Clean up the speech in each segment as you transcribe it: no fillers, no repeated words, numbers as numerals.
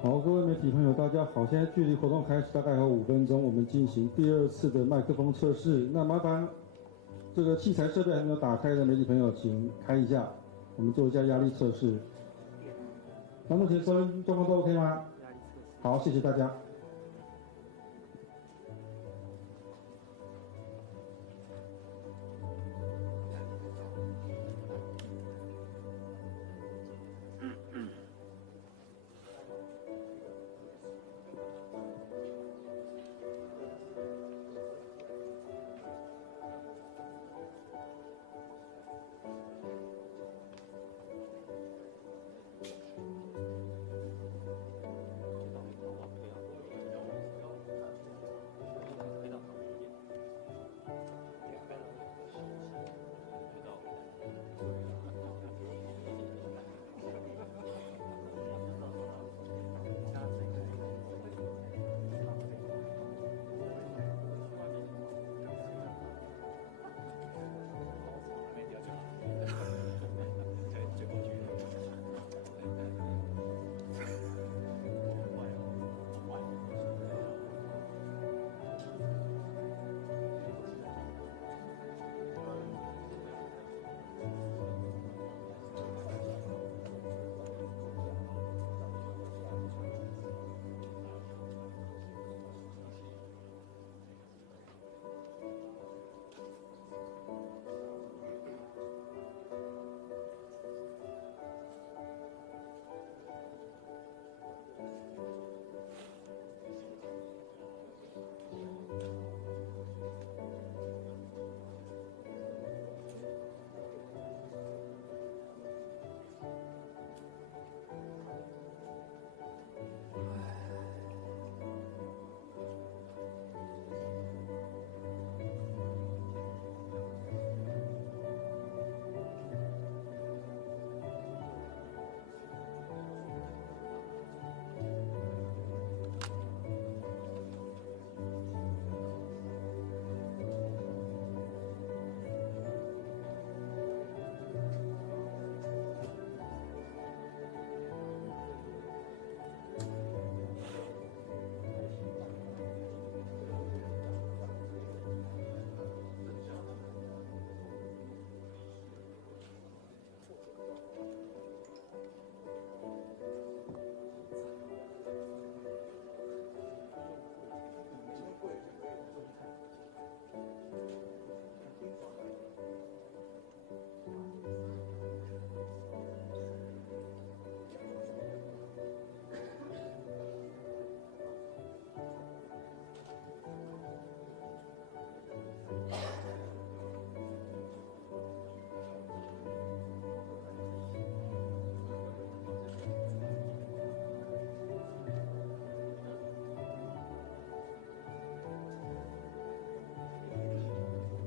好，各位媒体朋友，大家好！现在距离活动开始大概还有5分钟，我们进行第2次的麦克风测试。那麻烦这个器材设备还没有打开的媒体朋友，请开一下，我们做一下压力测试。那目前收音状况都 OK 吗？好，谢谢大家。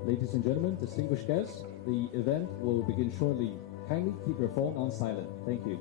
Ladies and gentlemen, distinguished guests, the event will begin shortly. Kindly keep your phone on silent. Thank you.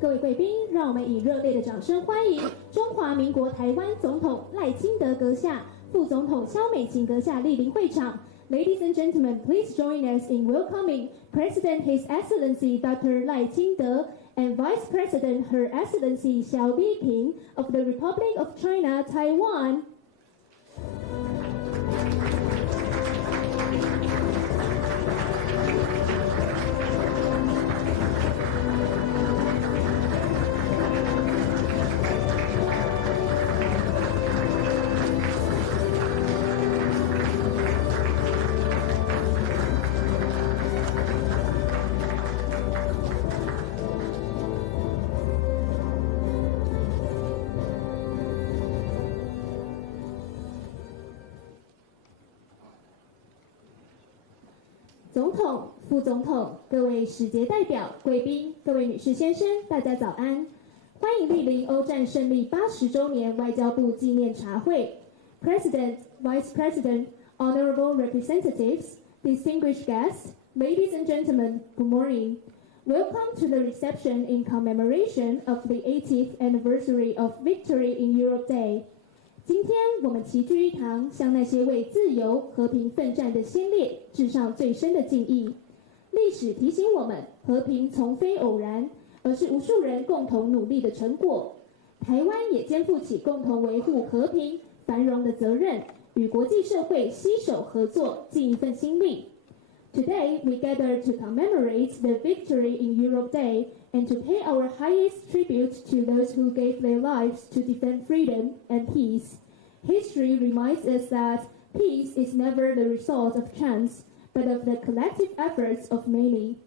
各位贵宾，让我们以热烈的掌声欢迎中华民国台湾总统赖清德阁下、副总统萧美琴阁下莅临会场。Ladies and gentlemen, please join us in welcoming President His Excellency Dr. Lai Qingde and Vice President Her Excellency Xiao Biping of the Republic of China, Taiwan. 总统、副总统、各位使节代表、贵宾、各位女士先生，大家早安！欢迎莅临欧战胜利80周年外交部纪念茶会。President, Vice President, honorable representatives, distinguished guests, ladies and gentlemen, good morning. Welcome to the reception in commemoration of the 80th anniversary of Victory in Europe Day. 今天我们齐聚一堂，向那些为自由和平奋战的先烈致上最深的敬意。历史提醒我们，和平从非偶然，而是无数人共同努力的成果。台湾也肩负起共同维护和平繁荣的责任，与国际社会携手合作，尽一份心力。Today we gather to commemorate the Victory in Europe Day and to pay our highest tribute to those who gave their lives to defend freedom and peace. History reminds us that peace is never the result of chance, but of the collective efforts of many.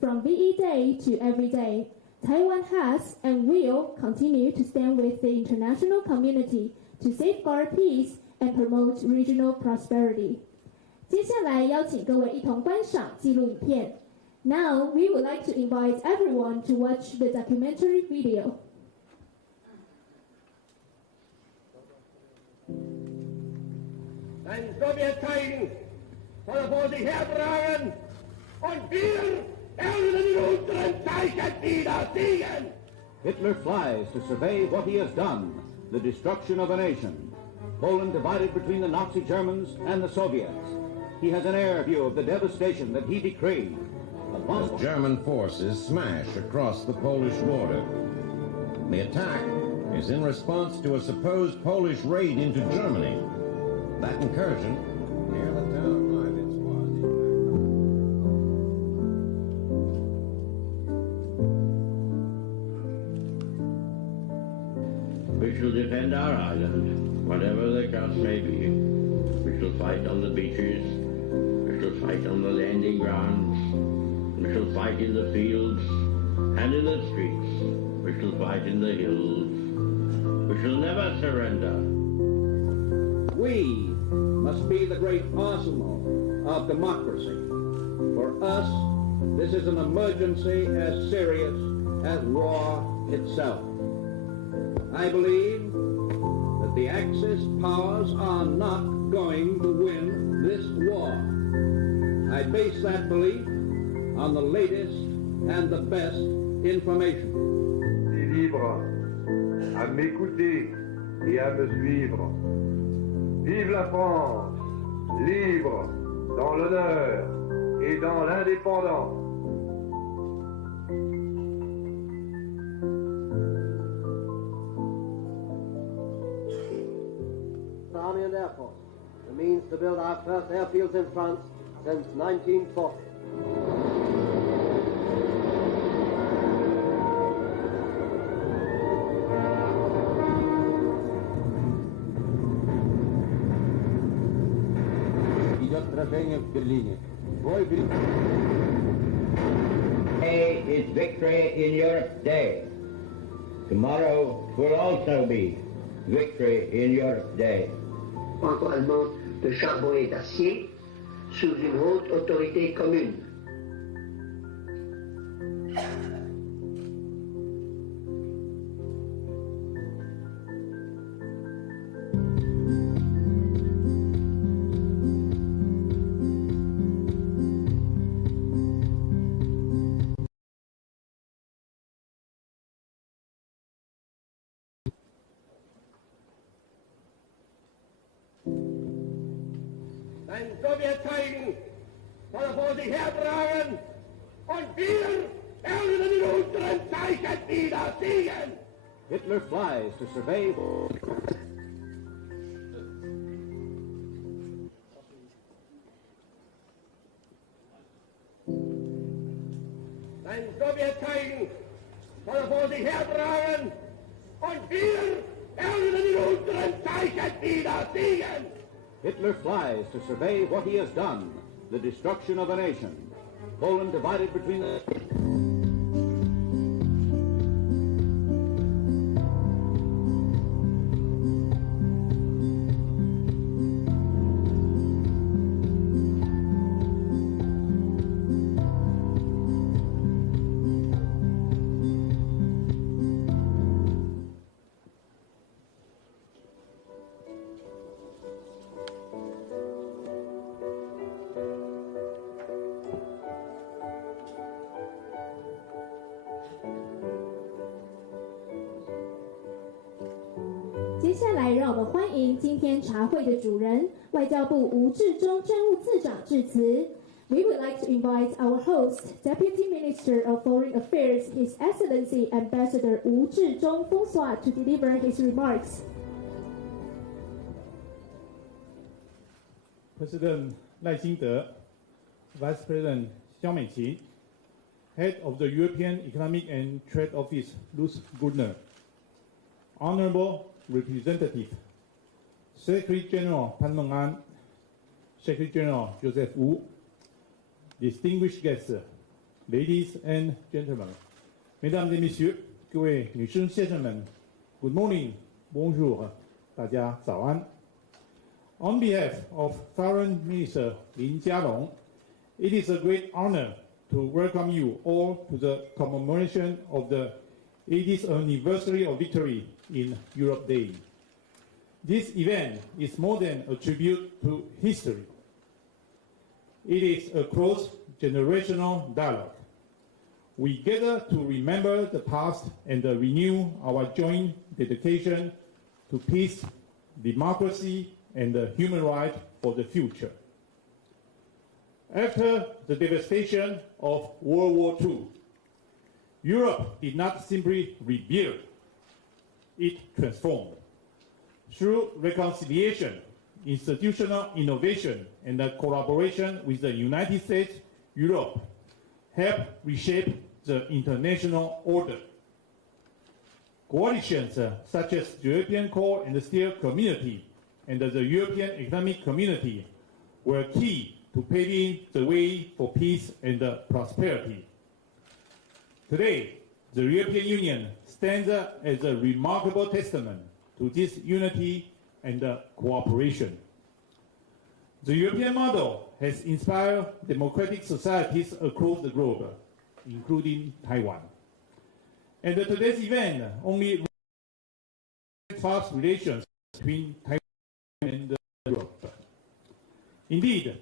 From VE Day to every day, Taiwan has and will continue to stand with the international community to safeguard peace and promote regional prosperity. 接下来邀请各位一同观赏纪录影片。Now we would like to invite everyone to watch the documentary video. Ein Sowjetzeichen soll er vor sich hertragen und wir werden in unseren Zeichen wieder siegen. Hitler flies to survey what he has done, the destruction of a nation. Poland divided between the Nazi Germans and the Soviets. He has an air view of the devastation that he decreed. As German forces smash across the Polish border. The attack is in response to a supposed Polish raid into Germany. That incursion near the town of Leibniz was We shall defend our island, whatever the cost may be. We shall fight on the beaches. We shall fight on the landing grounds. We shall fight in the fields and in the streets. We shall fight in the hills. We shall never surrender. We must be the great arsenal of democracy. For us, this is an emergency as serious as war itself. I believe that the Axis powers are not going to win this war. I base that belief on the latest and the best information. Libre à m'écouter et à me suivre. Vive la France, libre dans l'honneur et dans l'indépendance. Army and Air Force, the means to build our first airfields in France since 1940. Today is Victory in Europe Day. Tomorrow will also be Victory in Europe Day. Franco-allemande de charbon et d'acier sous une haute autorité commune. Sein Sowjetzeichen soll er vor sich hertragen und wir werden in unseren Zeichen wieder siegen. Hitler flies to survey. Sein Sowjetzeichen soll er vor sich hertragen und wir werden in unseren Zeichen wieder siegen. Hitler flies to survey what he has done, the destruction of a nation. Poland divided between the...接下来，让我们欢迎今天茶会的主人，外交部吴志中政务次长致辞。We would like to invite our host, Deputy Minister of Foreign Affairs, His Excellency Ambassador Wu Zhizhong François, to deliver his remarks. President 赖清德, Vice President 萧美琴, Head of the European Economic and Trade Office Lutz Güllner, Honorable Representative, Secretary General Pan Meng-an, Secretary General Joseph Wu, distinguished guests, ladies and gentlemen, Mesdames et Messieurs, 各位女士先生们 ，Good morning, Bonjour, 大家早安。On behalf of Foreign Minister Lin Jialong, it is a great honor to welcome you all to the commemoration of the 80th anniversary of victory in Europe Day. This event is more than a tribute to history. It is a cross-generational dialogue. We gather to remember the past and renew our joint dedication to peace, democracy, and human rights for the future. After the devastation of World War II, Europe did not simply rebuild, it transformed. Through reconciliation, institutional innovation, and collaboration with the United States, Europe helped reshape the international order. Coalitions such as the European Coal and Steel Community and the European Economic Community were key to paving the way for peace and prosperity. Today, the European Union stands as a remarkable testament to this unity and cooperation. The European model has inspired democratic societies across the globe, including Taiwan. And today's event only fast relations between Taiwan and Europe. Indeed,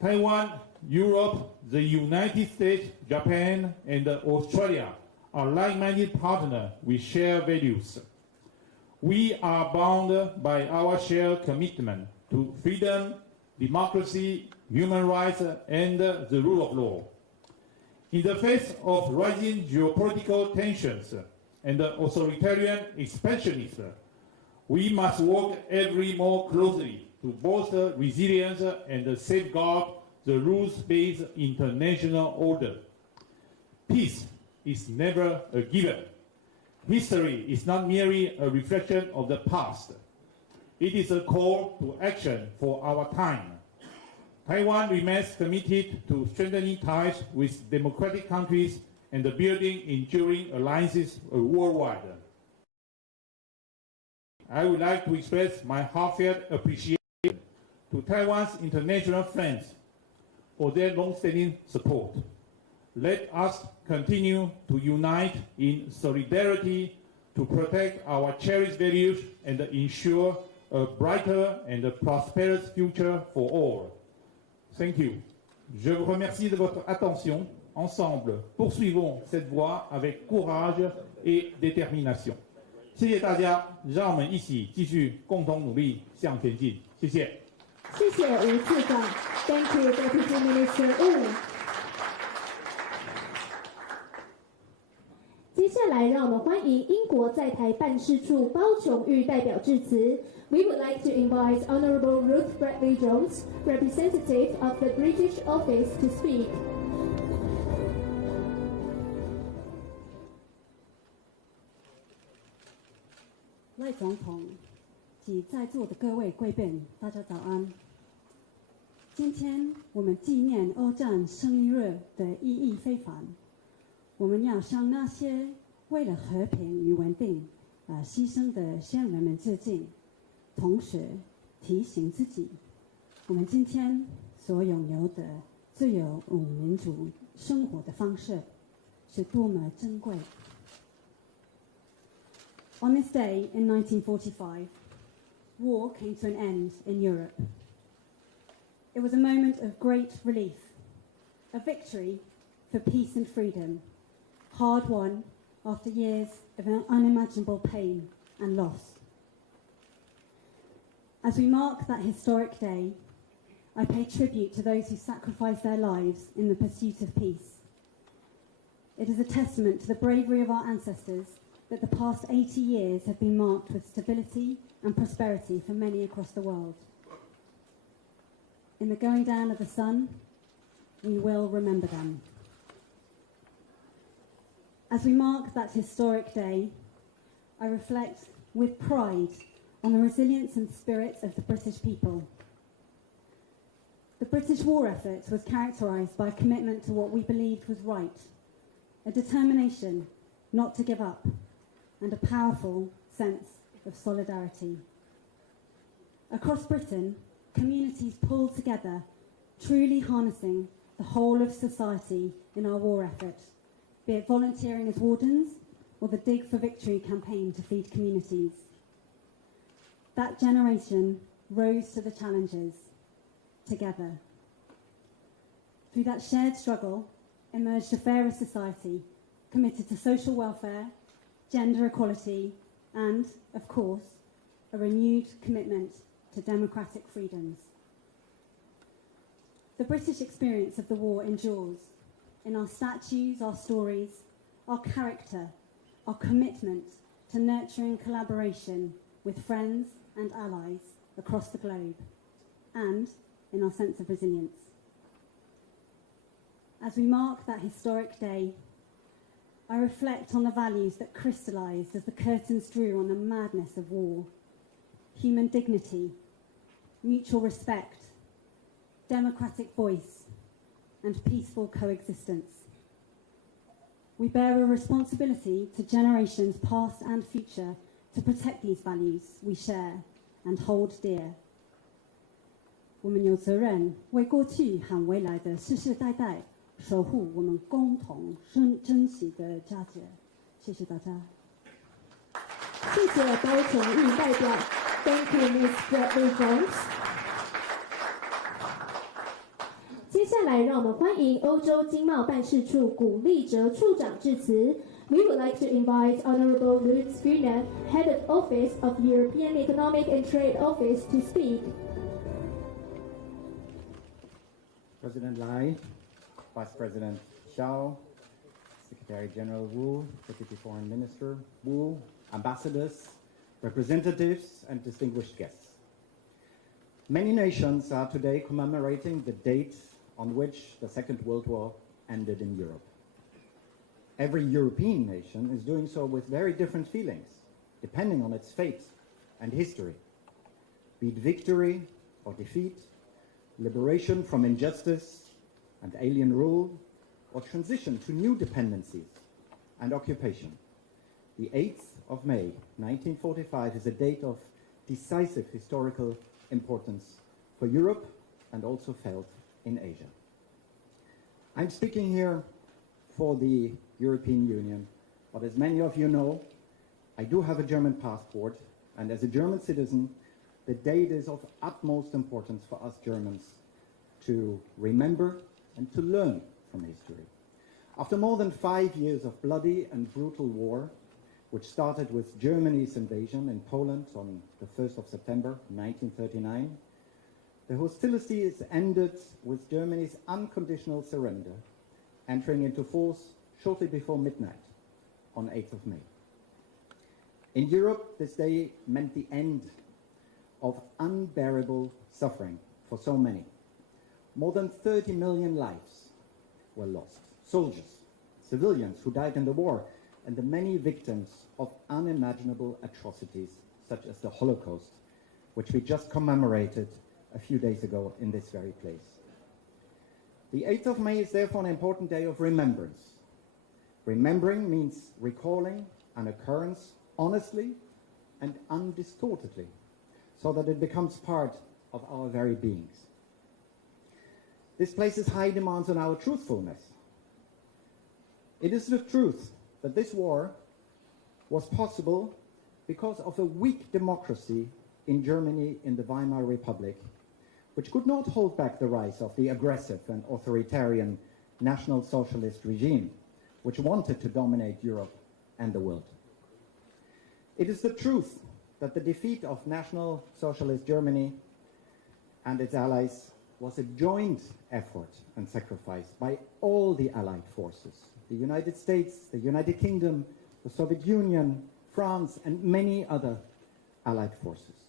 Taiwan, Europe, the United States, Japan, and Australia are like-minded partners with shared values. We are bound by our shared commitment to freedom, democracy, human rights, and the rule of law. In the face of rising geopolitical tensions and authoritarian expansionism, we must work ever more closely to bolster resilience and safeguard the rules-based international order. Peace is never a given. History is not merely a reflection of the past. It is a call to action for our time. Taiwan remains committed to strengthening ties with democratic countries and building enduring alliances worldwide. I would like to express my heartfelt appreciation to Taiwan's international friends for their long-standing support. Let us continue to unite in solidarity to protect our cherished values and ensure a brighter and prosperous future for all. Thank you. Je vous remercie de votre attention. Ensemble, poursuivons cette voie avec courage et détermination. 谢谢大家，让我们一起继续共同努力向前进。谢谢。谢谢吴次长。Thank you, Deputy Minister Wu。接下来，让我们欢迎英国在台办事处包琼郁代表致辞。We would like to invite Honourable Ruth Bradley-Jones, representative of the British office, to speak. 赖总统及在座的各位贵宾，大家早安。今天我们纪念欧战胜利日的意义非凡。我们要向那些为了和平与稳定牺牲的先人们致敬，同时提醒自己，我们今天所拥有的自由与民主生活的方式是多么珍贵。On this day in 1945, war came to an end in Europe. It was a moment of great relief, a victory for peace and freedom, hard won after years of unimaginable pain and loss. As we mark that historic day, I pay tribute to those who sacrificed their lives in the pursuit of peace. It is a testament to the bravery of our ancestors that the past 80 years have been marked with stability and prosperity for many across the world. In the going down of the sun, we will remember them. As we mark that historic day, I reflect with pride on the resilience and spirit of the British people. The British war effort was characterised by a commitment to what we believed was right, a determination not to give up, and a powerful sense of solidarity. Across Britain, communities pulled together, truly harnessing the whole of society in our war effort, be it volunteering as wardens or the Dig for Victory campaign to feed communities. That generation rose to the challenges together. Through that shared struggle emerged a fairer society committed to social welfare, gender equality, and, of course, a renewed commitment to democratic freedoms. The British experience of the war endures in our statues, our stories, our character, our commitment to nurturing collaboration with friends and allies across the globe, and in our sense of resilience. As we mark that historic day, I reflect on the values that crystallised as the curtains drew on the madness of war. Human dignity, mutual respect, democratic voice, and peaceful coexistence. We bear a responsibility to generations past and future to protect these values we share and hold dear. 我们有责任为过去和未来的世世代代守护我们共同珍惜的价值。谢谢大家。谢谢包琼郁代表。Thank you, Ms. Bradley-Jones。接下来，让我们欢迎欧洲经贸办事处谷力哲处长致辞。We would like to invite Honourable Lutz Güllner, Head of Office of European Economic and Trade Office, to speak. President Lai, Vice President Xiao, Secretary General Wu, Deputy Foreign Minister Wu, ambassadors, representatives, and distinguished guests. Many nations are today commemorating the date on which the Second World War ended in Europe. Every European nation is doing so with very different feelings, depending on its fate and history, be it victory or defeat, liberation from injustice and alien rule, or transition to new dependencies and occupation. The 8th of May, 1945 is a date of decisive historical importance for Europe and also felt in Asia. I'm speaking here for the European Union, but as many of you know, I do have a German passport, and as a German citizen, the date is of utmost importance for us Germans to remember and to learn from history. After more than 5 years of bloody and brutal war, which started with Germany's invasion in Poland on the 1st of September 1939, The hostilities ended with Germany's unconditional surrender, entering into force shortly before midnight on 8th of May. In Europe, this day meant the end of unbearable suffering for so many. More than 30 million lives were lost. Soldiers, civilians who died in the war, and the many victims of unimaginable atrocities such as the Holocaust, which we just commemorated a few days ago in this very place. The 8th of May is therefore an important day of remembrance. Remembering means recalling an occurrence honestly and undistortedly, so that it becomes part of our very beings. This places high demands on our truthfulness. It is the truth that this war was possible because of a weak democracy in Germany in the Weimar Republic, which could not hold back the rise of the aggressive and authoritarian National Socialist regime, which wanted to dominate Europe and the world. It is the truth that the defeat of National Socialist Germany and its allies was a joint effort and sacrifice by all the Allied forces, the United States, the United Kingdom, the Soviet Union, France, and many other Allied forces.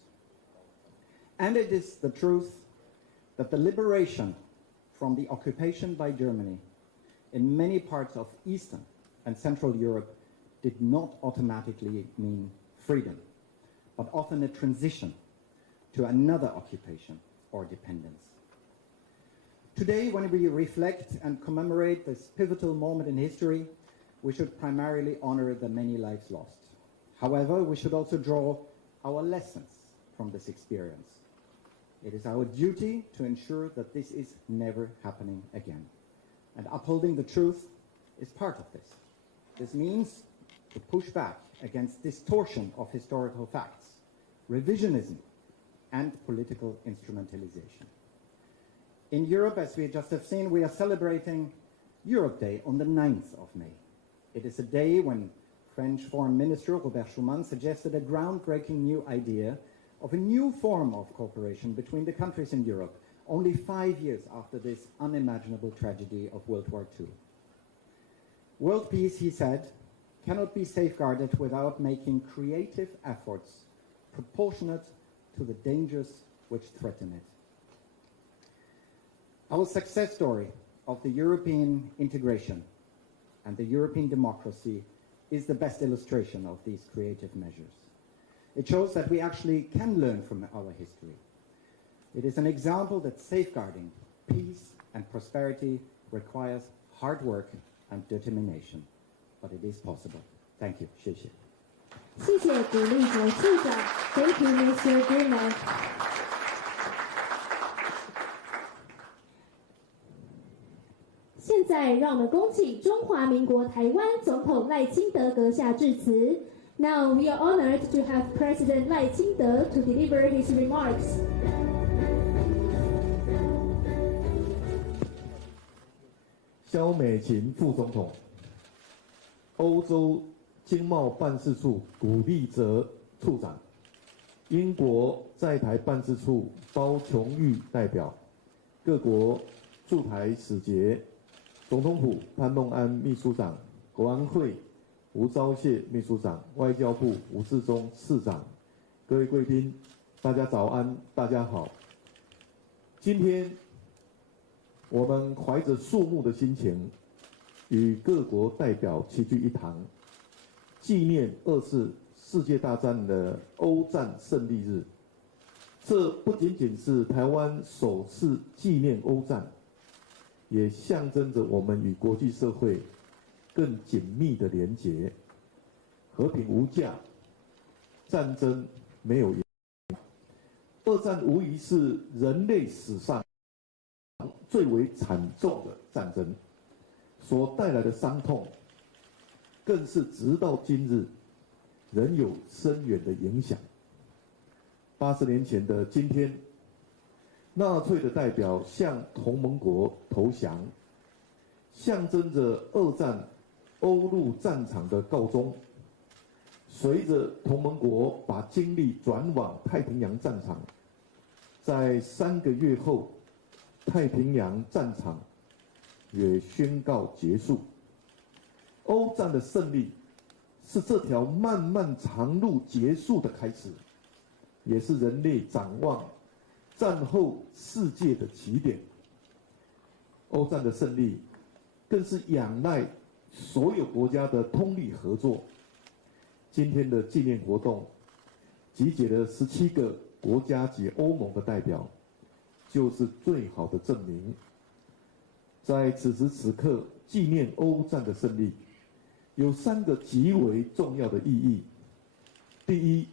And it is the truth that the liberation from the occupation by Germany in many parts of Eastern and Central Europe did not automatically mean freedom, but often a transition to another occupation or dependence. Today, when we reflect and commemorate this pivotal moment in history, we should primarily honor the many lives lost. However, we should also draw our lessons from this experience. It is our duty to ensure that this is never happening again. And upholding the truth is part of this. This means to push back against distortion of historical facts, revisionism, and political instrumentalization. In Europe, as we just have seen, we are celebrating Europe Day on the 9th of May. It is a day when French Foreign Minister Robert Schuman suggested a groundbreaking new idea of a new form of cooperation between the countries in Europe, only 5 years after this unimaginable tragedy of World War II. World peace, he said, cannot be safeguarded without making creative efforts proportionate to the dangers which threaten it. Our success story of the European integration and the European democracy is the best illustration of these creative measures. It shows that we actually can learn from our history. It is an example that safeguarding peace and prosperity requires hard work and determination, but it is possible. Thank you. 谢谢。谢谢谷力哲处长。Thank you, Mr. Güllner. 现在让我们恭请中华民国台湾总统赖清德阁下致辞。Now we are honored to have President Lai Ching-te to deliver his remarks. 萧美琴副总统，欧洲经贸办事处谷力哲处长，英国在台办事处包琼郁代表，各国驻台使节，总统府潘孟安秘书长，国安会吴钊燮秘书长，外交部吴志中次长，各位贵宾，大家早安，大家好。今天我们怀着肃穆的心情，与各国代表齐聚一堂，纪念2次世界大战的欧战胜利日。这不仅仅是台湾首次纪念欧战，也象征着我们与国际社会更紧密的连结。和平无价，战争没有赢。二战无疑是人类史上最为惨重的战争，所带来的伤痛，更是直到今日仍有深远的影响。80年前的今天，纳粹的代表向同盟国投降，象征着二战欧陆战场的告终。随着同盟国把精力转往太平洋战场，在3个月后，太平洋战场也宣告结束。欧战的胜利是这条漫漫长路结束的开始，也是人类展望战后世界的起点。欧战的胜利更是仰赖所有国家的通力合作。今天的纪念活动集结了17个国家及欧盟的代表，就是最好的证明。在此时此刻纪念欧战的胜利，有3个极为重要的意义。第一，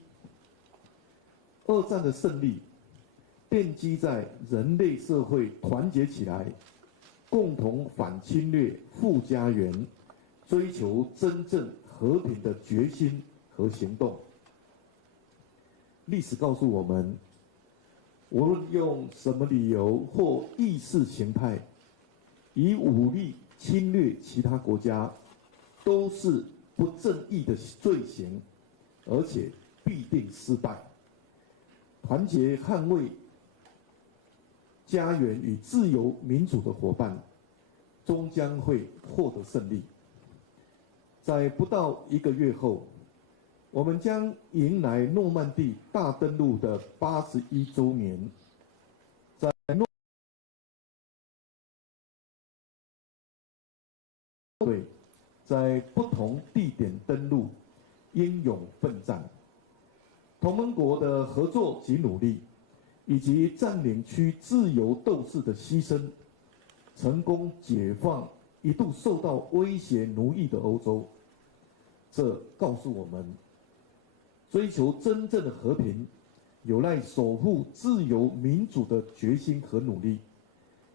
二战的胜利奠基在人类社会团结起来，共同反侵略、复家园，追求真正和平的决心和行动。历史告诉我们，无论用什么理由或意识形态，以武力侵略其他国家，都是不正义的罪行，而且必定失败。团结捍卫家园与自由民主的伙伴，终将会获得胜利。在不到1个月后，我们将迎来诺曼底大登陆的81周年。在不同地点登陆，英勇奋战。同盟国的合作及努力，以及占领区自由斗士的牺牲，成功解放一度受到威胁奴役的欧洲。这告诉我们，追求真正的和平，有赖守护自由民主的决心和努力，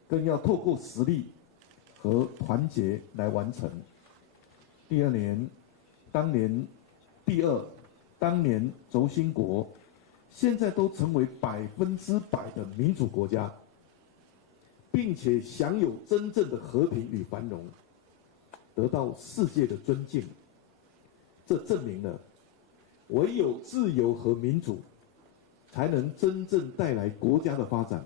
更要透过实力和团结来完成。第二年，当年轴心国，现在都成为100%的民主国家，并且享有真正的和平与繁荣，得到世界的尊敬。这证明了，唯有自由和民主，才能真正带来国家的发展；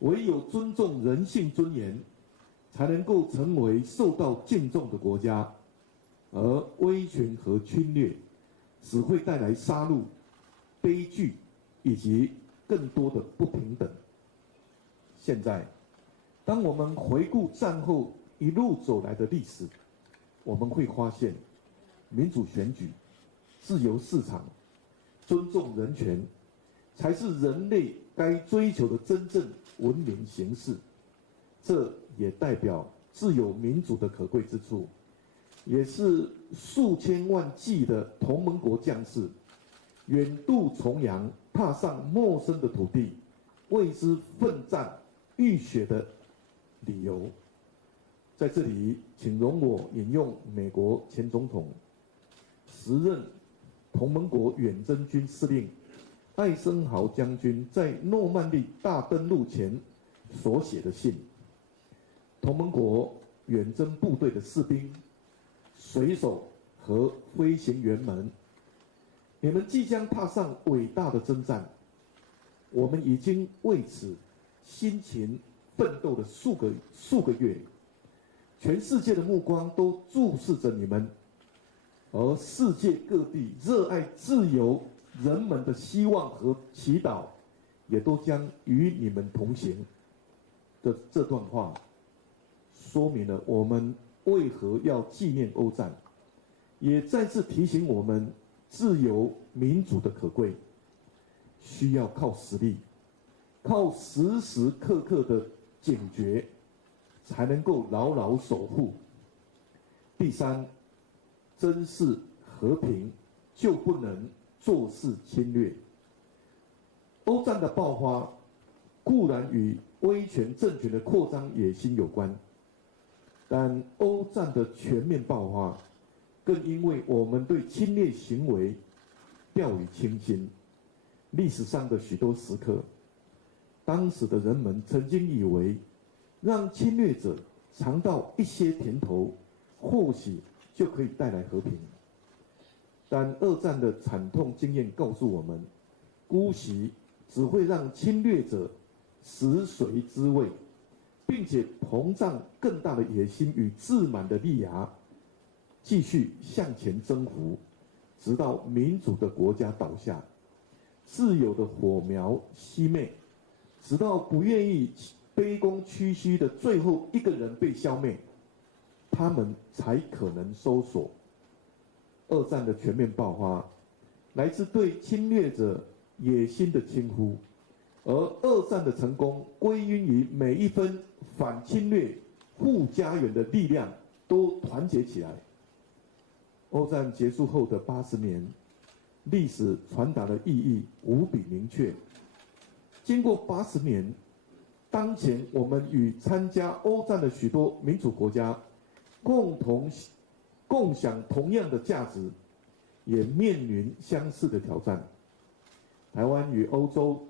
唯有尊重人性尊严，才能够成为受到敬重的国家。而威权和侵略只会带来杀戮、悲剧以及更多的不平等。现在，当我们回顾战后一路走来的历史，我们会发现，民主选举、自由市场、尊重人权，才是人类该追求的真正文明形式。这也代表自由民主的可贵之处。也是数千万计的同盟国将士远渡重洋，踏上陌生的土地，为之奋战浴血的理由。在这里，请容我引用美国前总统、时任同盟国远征军司令艾森豪将军在诺曼底大登陆前所写的信。同盟国远征部队的士兵、水手和飞行员们，你们即将踏上伟大的征战。我们已经为此辛勤奋斗了数个月，全世界的目光都注视着你们，而世界各地热爱自由人们的希望和祈祷，也都将与你们同行。这段话说明了我们为何要纪念欧战，也再次提醒我们自由民主的可贵，需要靠实力，靠时时刻刻的警觉，才能够牢牢守护。第三，珍视和平，就不能坐视侵略。欧战的爆发固然与威权政权的扩张野心有关，但欧战的全面爆发，更因为我们对侵略行为掉以轻心。历史上的许多时刻，当时的人们曾经以为，让侵略者尝到一些甜头，或许就可以带来和平。但二战的惨痛经验告诉我们，姑息只会让侵略者食髓知味，并且膨胀更大的野心与自满的利牙，继续向前征服，直到民主的国家倒下，自由的火苗熄灭，直到不愿意卑躬屈膝的最后一个人被消灭，他们才可能收缩。二战的全面爆发，来自对侵略者野心的轻忽，而二战的成功归因于每一分反侵略、护家园的力量都团结起来。欧战结束后的80年，历史传达的意义无比明确。经过80年，当前我们与参加欧战的许多民主国家共享同样的价值，也面临相似的挑战。台湾与欧洲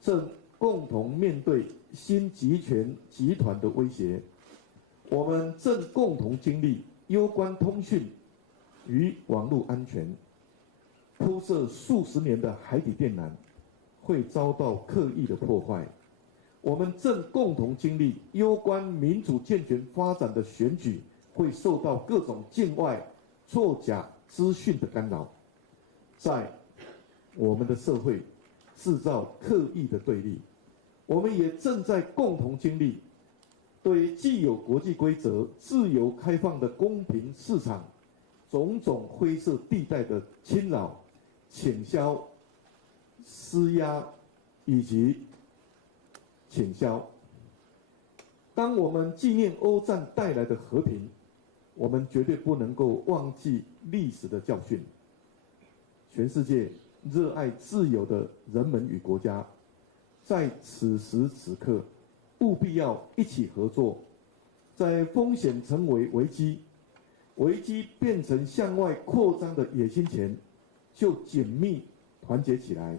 正共同面对新集权集团的威胁，我们正共同经历攸关通讯与网络安全，铺设数十年的海底电缆会遭到刻意的破坏。我们正共同经历攸关民主健全发展的选举会受到各种境外作假资讯的干扰，在我们的社会制造刻意的对立。我们也正在共同经历对既有国际规则、自由开放的公平市场种种灰色地带的侵扰、倾销、施压以及倾销。当我们纪念欧战带来的和平，我们绝对不能够忘记历史的教训。全世界热爱自由的人们与国家，在此时此刻务必要一起合作，在风险成为危机，危机变成向外扩张的野心前，就紧密团结起来，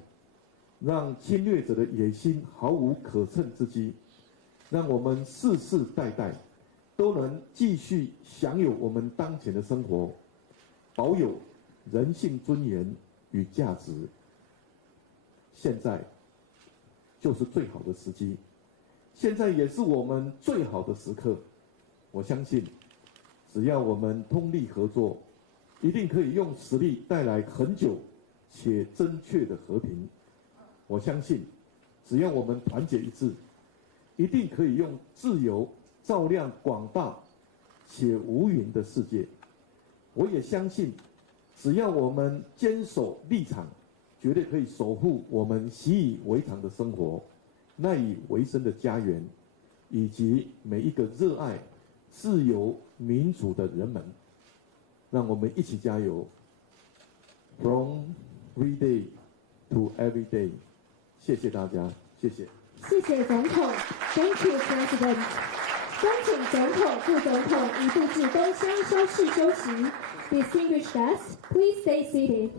让侵略者的野心毫无可乘之机，让我们世世代代都能继续享有我们当前的生活，保有人性尊严与价值。现在就是最好的时机，现在也是我们最好的时刻。我相信，只要我们通力合作，一定可以用实力带来很久且真确的和平。我相信，只要我们团结一致，一定可以用自由照亮广大且无垠的世界。我也相信，只要我们坚守立场，绝对可以守护我们习以为常的生活、赖以为生的家园，以及每一个热爱自由民主的人们。让我们一起加油 ！From every day to every day。谢谢大家，谢谢。谢谢总统 ，Thank you, President。恭请总统、副总统移步至东厢稍事休息。Distinguished guests, please stay seated.